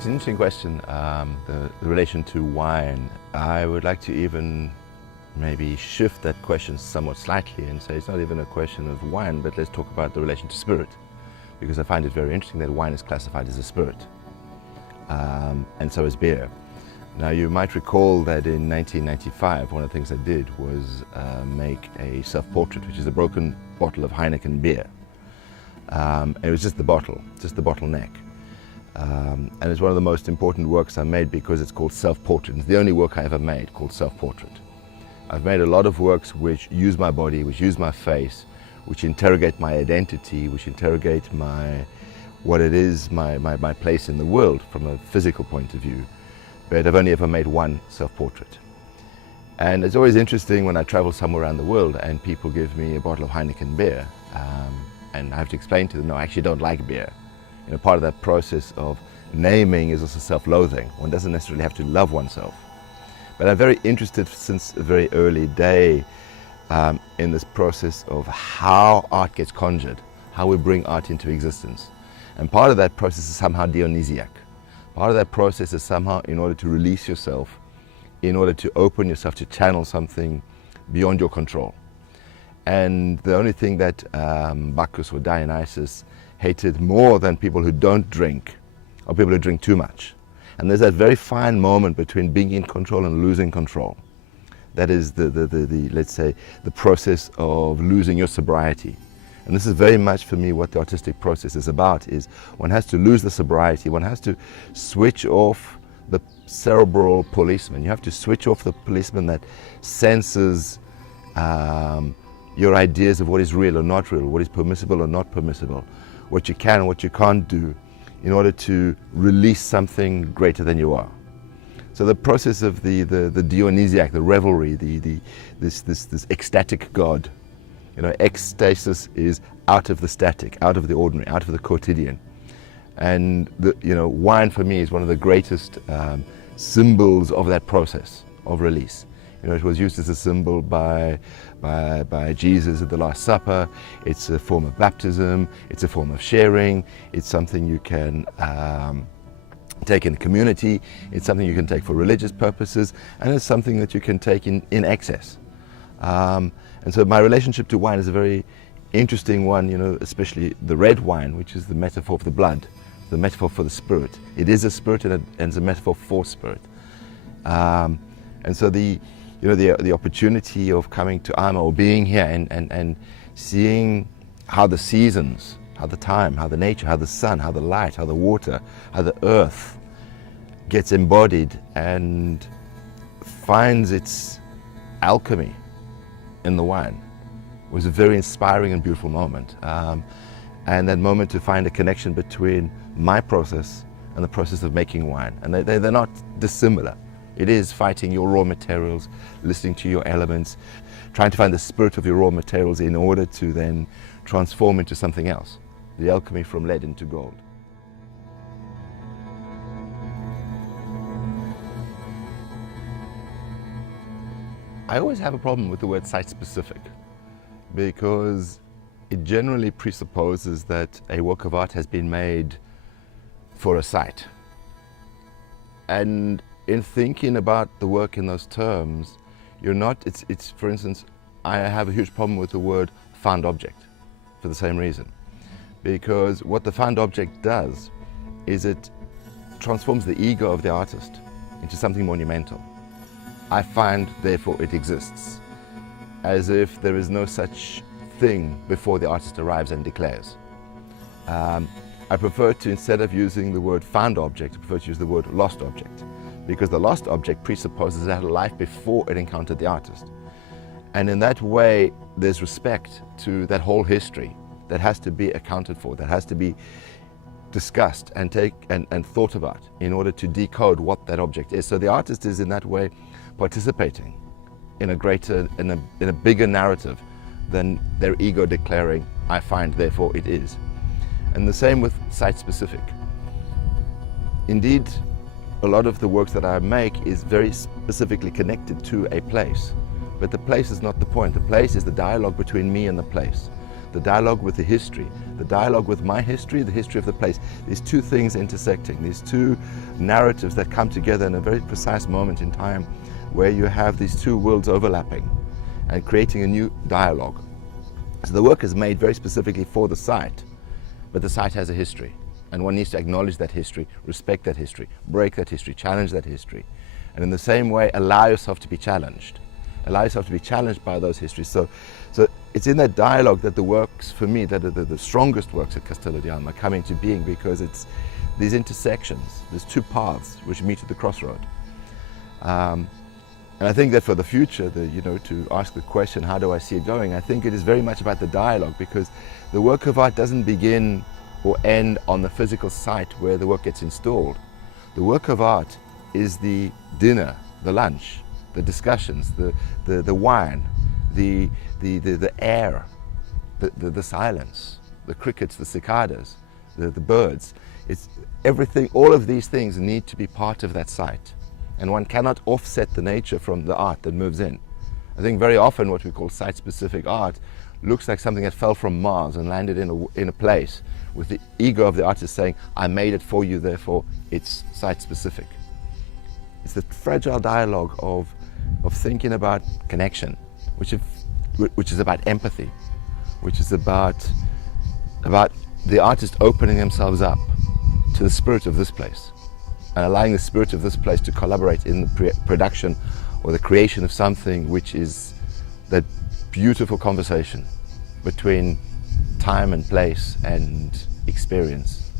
It's an interesting question, the relation to wine. I would like to even maybe shift that question somewhat slightly and say it's not even a question of wine, but let's talk about the relation to spirit, because I find it very interesting that wine is classified as a spirit, and so is beer. Now, you might recall that in 1995, one of the things I did was make a self-portrait, which is a broken bottle of Heineken beer. It was just the bottle, just the bottleneck. And it's one of the most important works I made because it's called self-portrait. It's the only work I ever made called self-portrait. I've made a lot of works which use my body, which use my face, which interrogate my identity, which interrogate what it is, my place in the world from a physical point of view. But I've only ever made one self-portrait. And it's always interesting when I travel somewhere around the world and people give me a bottle of Heineken beer, and I have to explain to them, no, I actually don't like beer. You know, part of that process of naming is also self-loathing. One doesn't necessarily have to love oneself. But I'm very interested since a very early day in this process of how art gets conjured, how we bring art into existence. And part of that process is somehow Dionysiac. Part of that process is somehow in order to release yourself, in order to open yourself to channel something beyond your control. And the only thing that Bacchus or Dionysus hated more than people who don't drink are people who drink too much. And there's that very fine moment between being in control and losing control. That is let's say, the process of losing your sobriety. And this is very much for me what the artistic process is about, is one has to lose the sobriety, one has to switch off the cerebral policeman. You have to switch off the policeman that senses your ideas of what is real or not real, what is permissible or not permissible, what you can and what you can't do, in order to release something greater than you are. So the process of the Dionysiac, the revelry, this ecstatic God, you know, ecstasis is out of the static, out of the ordinary, out of the quotidian. And wine for me is one of the greatest symbols of that process of release. You know, it was used as a symbol by Jesus at the Last Supper. It's a form of baptism. It's a form of sharing. It's something you can take in community. It's something you can take for religious purposes, and it's something that you can take in excess. And so my relationship to wine is a very interesting one. You know, especially the red wine, which is the metaphor of the blood, the metaphor for the spirit. It is a spirit, and it's a metaphor for spirit. And so the opportunity of coming to Ama or being here and seeing how the seasons, how the time, how the nature, how the sun, how the light, how the water, how the earth gets embodied and finds its alchemy in the wine was a very inspiring and beautiful moment. And that moment to find a connection between my process and the process of making wine. And they're not dissimilar. It is fighting your raw materials, listening to your elements, trying to find the spirit of your raw materials in order to then transform into something else. The alchemy from lead into gold. I always have a problem with the word site-specific, because it generally presupposes that a work of art has been made for a site. And in thinking about the work in those terms, it's for instance, I have a huge problem with the word found object for the same reason. Because what the found object does is it transforms the ego of the artist into something monumental. I find, therefore it exists, as if there is no such thing before the artist arrives and declares. I prefer to, instead of using the word found object, I prefer to use the word lost object, because the lost object presupposes it had a life before it encountered the artist. And in that way, there's respect to that whole history that has to be accounted for, that has to be discussed and thought about in order to decode what that object is. So the artist is in that way participating in a bigger narrative than their ego declaring, I find, therefore it is. And the same with site-specific. Indeed, a lot of the works that I make is very specifically connected to a place. But the place is not the point. The place is the dialogue between me and the place. the dialogue with the history, the dialogue with my history, the history of the place. These two things intersecting, these two narratives that come together in a very precise moment in time where you have these two worlds overlapping and creating a new dialogue. So the work is made very specifically for the site, but the site has a history, and one needs to acknowledge that history, respect that history, break that history, challenge that history, and in the same way allow yourself to be challenged. Allow yourself to be challenged by those histories. So it's in that dialogue that the works, for me, that are the strongest works at Castello di Alma come into being, because it's these intersections, there's two paths which meet at the crossroad. And I think that for the future, to ask the question, how do I see it going? I think it is very much about the dialogue, because the work of art doesn't begin or end on the physical site where the work gets installed. The work of art is the dinner, the lunch, the discussions, the wine, the air, the silence, the crickets, the cicadas, the birds. It's everything. All of these things need to be part of that site. And one cannot offset the nature from the art that moves in. I think very often what we call site-specific art looks like something that fell from Mars and landed in a place, with the ego of the artist saying, I made it for you, therefore it's site-specific. It's the fragile dialogue of thinking about connection, which is about empathy, which is about the artist opening themselves up to the spirit of this place, and allowing the spirit of this place to collaborate in the production or the creation of something which is that beautiful conversation between time and place and experience.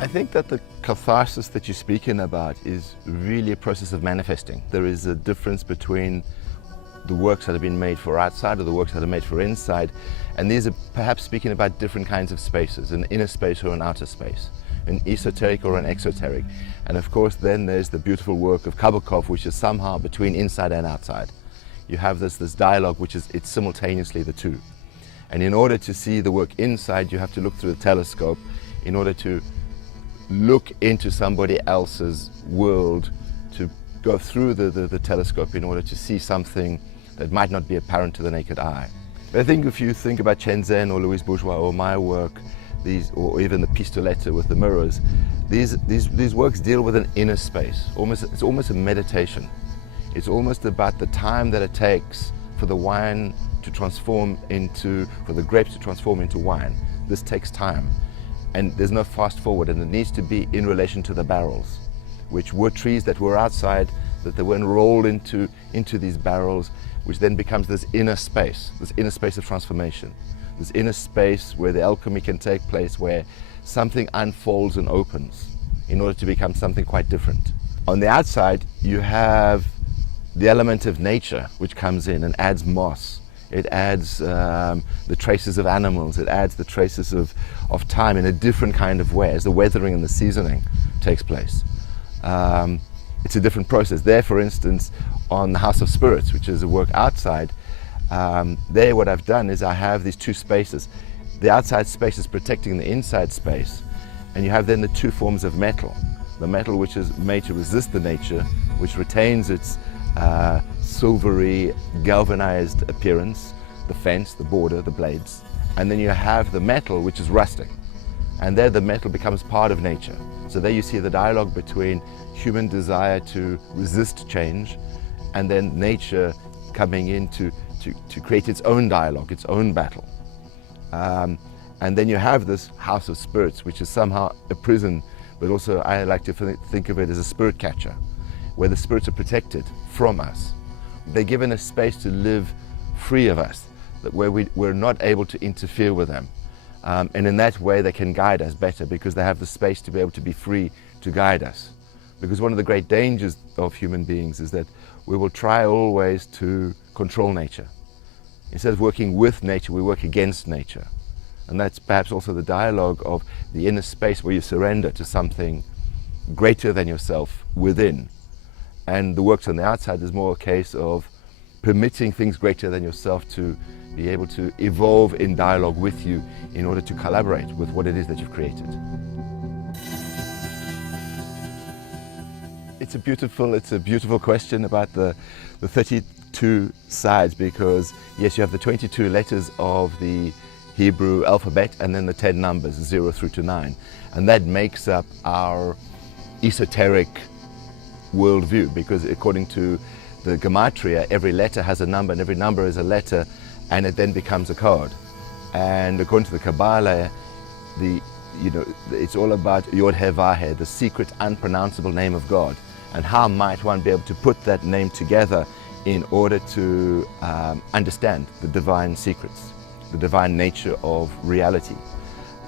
I think that the catharsis that you're speaking about is really a process of manifesting. There is a difference between the works that have been made for outside or the works that are made for inside, and these are perhaps speaking about different kinds of spaces, an inner space or an outer space, an esoteric or an exoteric. And of course then there's the beautiful work of Kabakov, which is somehow between inside and outside. You have this dialogue which is it's simultaneously the two. And in order to see the work inside, you have to look through the telescope in order to look into somebody else's world, to go through the telescope in order to see something that might not be apparent to the naked eye. But I think if you think about Shenzhen or Louise Bourgeois or my work, or even the Pistoletta with the mirrors, these works deal with an inner space. It's almost a meditation. It's almost about the time that it takes for the wine to transform for the grapes to transform into wine. This takes time. And there's no fast forward, and it needs to be in relation to the barrels, which were trees that were outside, that they were enrolled into these barrels, which then becomes this inner space of transformation, this inner space where the alchemy can take place, where something unfolds and opens in order to become something quite different. On the outside, you have the element of nature, which comes in and adds moss. It adds the traces of animals, it adds the traces of time in a different kind of way as the weathering and the seasoning takes place. It's a different process. There, for instance, on the House of Spirits, which is a work outside, there what I've done is I have these two spaces. The outside space is protecting the inside space, and you have then the two forms of metal. The metal which is made to resist the nature, which retains its silvery, galvanized appearance, the fence, the border, the blades. And then you have the metal which is rusting. And there the metal becomes part of nature. So there you see the dialogue between human desire to resist change and then nature coming in to create its own dialogue, its own battle. And then you have this House of Spirits, which is somehow a prison, but also I like to think of it as a spirit catcher, where the spirits are protected from us. They're given a space to live free of us, where we're not able to interfere with them. And in that way they can guide us better, because they have the space to be able to be free to guide us. Because one of the great dangers of human beings is that we will try always to control nature. Instead of working with nature, we work against nature. And that's perhaps also the dialogue of the inner space where you surrender to something greater than yourself within. And the works on the outside is more a case of permitting things greater than yourself to be able to evolve in dialogue with you in order to collaborate with what it is that you've created. It's a beautiful question about the 32 sides, because yes, you have the 22 letters of the Hebrew alphabet and then the 10 numbers, 0 through to 9. And that makes up our esoteric worldview, because according to the Gematria, every letter has a number and every number is a letter, and it then becomes a code. And according to the Kabbalah, it's all about Yod He Vahe, the secret unpronounceable name of God. And how might one be able to put that name together in order to understand the divine secrets, the divine nature of reality.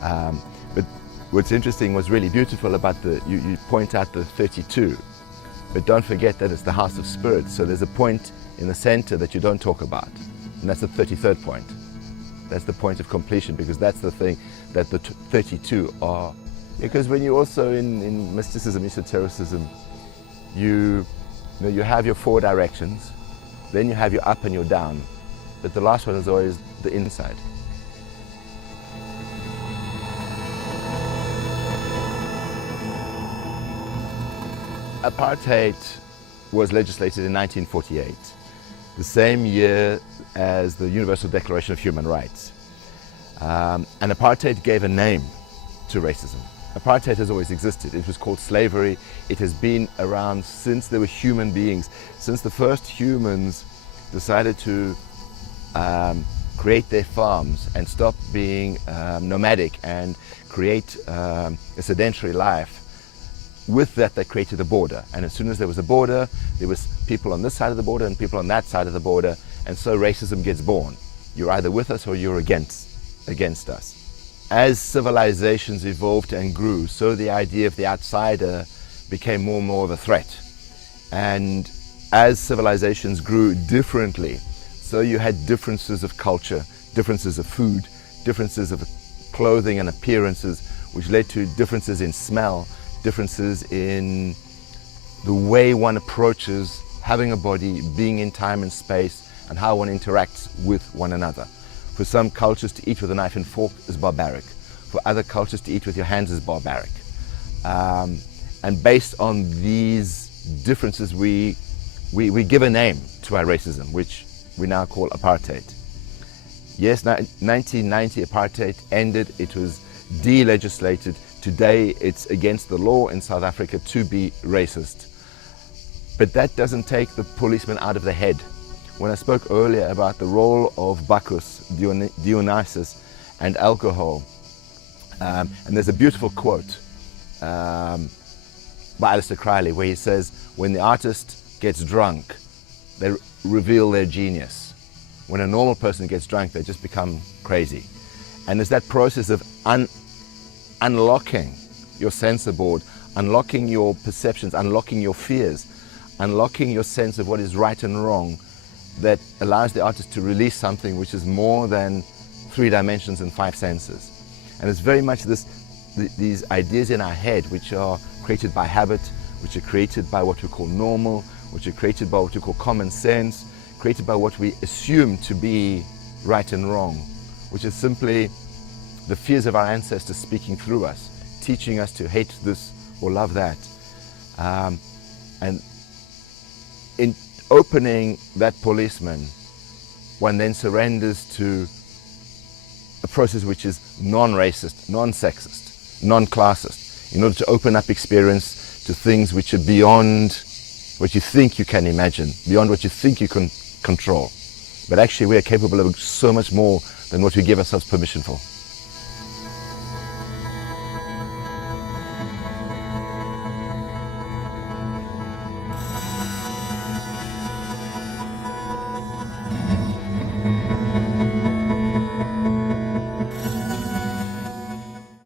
But what's interesting, what's really beautiful about you point out the 32, but don't forget that it's the house of spirits. So there's a point in the center that you don't talk about, and that's the 33rd point. That's the point of completion, because that's the thing that the 32 are. Because when you also in mysticism, esotericism, you have your 4 directions, then you have your up and your down, but the last one is always the inside. Apartheid was legislated in 1948, the same year as the Universal Declaration of Human Rights. And apartheid gave a name to racism. Apartheid has always existed. It was called slavery. It has been around since there were human beings, since the first humans decided to create their farms and stop being nomadic and create a sedentary life. With that, they created a border, and as soon as there was a border, there was people on this side of the border and people on that side of the border, and so racism gets born. You're either with us or you're against us. As civilizations evolved and grew, so the idea of the outsider became more and more of a threat. And as civilizations grew differently, so you had differences of culture, differences of food, differences of clothing and appearances, which led to differences in smell, differences in the way one approaches having a body, being in time and space, and how one interacts with one another. For some cultures, to eat with a knife and fork is barbaric. For other cultures, to eat with your hands is barbaric. And based on these differences, we give a name to our racism, which we now call apartheid. Yes, 1990 apartheid ended. It was de-legislated. Today it's against the law in South Africa to be racist. But that doesn't take the policeman out of the head. When I spoke earlier about the role of Bacchus, Dionysus, and alcohol, and there's a beautiful quote by Aleister Crowley where he says, when the artist gets drunk, they reveal their genius. When a normal person gets drunk, they just become crazy. And there's that process of unlocking your sensor board, unlocking your perceptions, unlocking your fears, unlocking your sense of what is right and wrong, that allows the artist to release something which is more than 3 dimensions and 5 senses. And it's very much these ideas in our head which are created by habit, which are created by what we call normal, which are created by what we call common sense, created by what we assume to be right and wrong, which is simply the fears of our ancestors speaking through us, teaching us to hate this or love that. And in opening that policeman, one then surrenders to a process which is non-racist, non-sexist, non-classist, in order to open up experience to things which are beyond what you think you can imagine, beyond what you think you can control. But actually we are capable of so much more than what we give ourselves permission for.